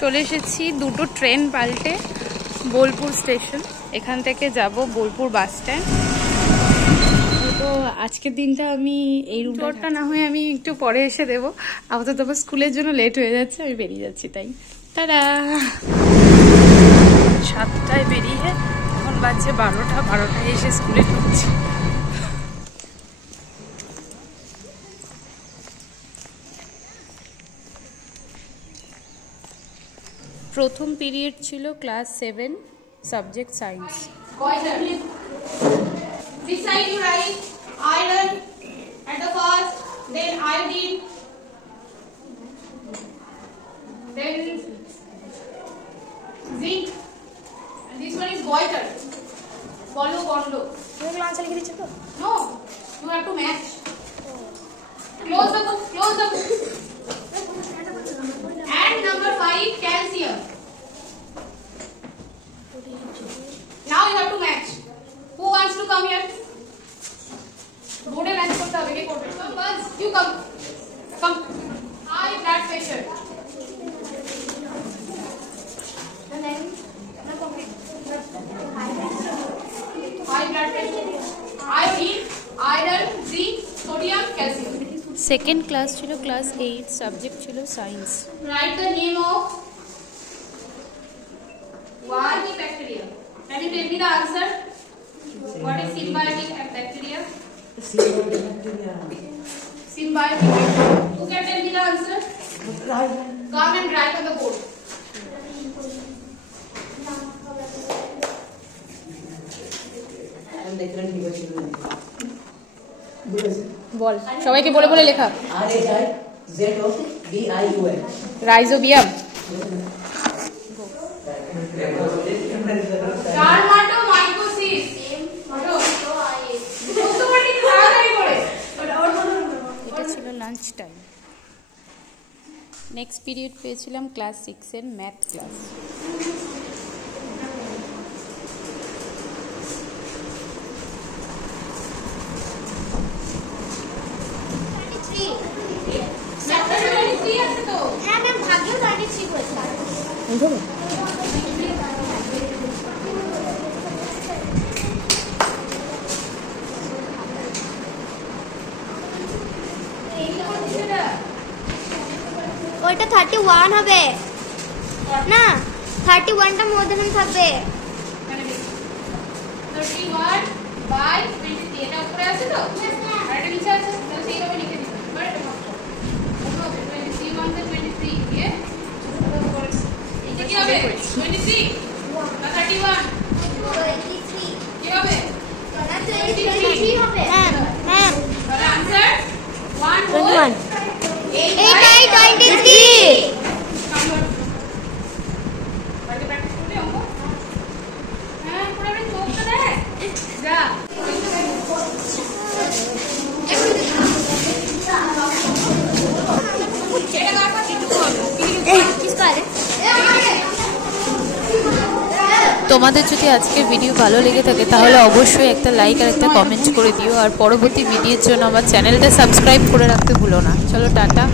চলে এসেছি দুটো ট্রেন পাল্টে বোলপুর স্টেশন। এখান থেকে যাব বোলপুর বাস স্ট্যান্ড। তো আজকের দিনটা আমি এই রুটটা না হয়ে আমি একটু পরে এসে দেবো। আপাতত আমার স্কুলের জন্য লেট হয়ে যাচ্ছে, আমি বেরিয়ে যাচ্ছি। তাই তারা 7টায় বেরিয়ে এখন বাজছে 12টায় এসে স্কুলে ঢুকছি। প্রথম পিরিয়ড ছিল ক্লাস 7, subject science. This side you write iron at the first, then iodine, then zinc, and this one is goiter. Follow Bondo. No, you have to match. Close the book. Close the book. And number 5, calcium. Now you have to match. Who wants to come here? Board match korte hobe ke korbe? Buzz, you come. Come. High blood pressure. High blood pressure. Iodine, iron, zinc, sodium, calcium. Second class ছিল ক্লাস 8, সাবজেক্ট ছিল science. Write the name of one bacteria. Can you tell me the answer? What is symbiotic bacteria? Symbiotic bacteria. Who can tell me the answer? Come and write on the board. বল, সবাইকে বলে বলে লেখা। Rhizobium. Dermatomycosis. এটা ছিল lunch time. Next period পেয়েছিলাম ক্লাস 6 এর math class. ওইটা 31 হবে না, 31টা মধ্যখানে থাকবে। 31 by 23 এটা উপরে আছে তো, আর এটা নিচে আছে, তাহলে সেইভাবে লিখে দিতে হবে। বাট এটা ভাবছো 21 তে 23 দিয়ে এটা কি হবে? 23 না 31? 23 কি হবে? 23 হবে। হ্যাঁ হ্যাঁ, তাহলে आंसर 1 21 এইটাই 23। বাকি প্র্যাকটিস করলে অঙ্ক। হ্যাঁ, পুরো আমি চোখটা দেখ। যা। এটা কাটা কিছু হবে। किसका है? তোমাদের যদি আজকের ভিডিও ভালো লেগে থাকে তাহলে অবশ্যই একটা লাইক আর একটা কমেন্ট করে দিও, আর পরবর্তী ভিডিওর জন্য আমার চ্যানেলটা সাবস্ক্রাইব করে রাখতে ভুলো না। চলো টাটা।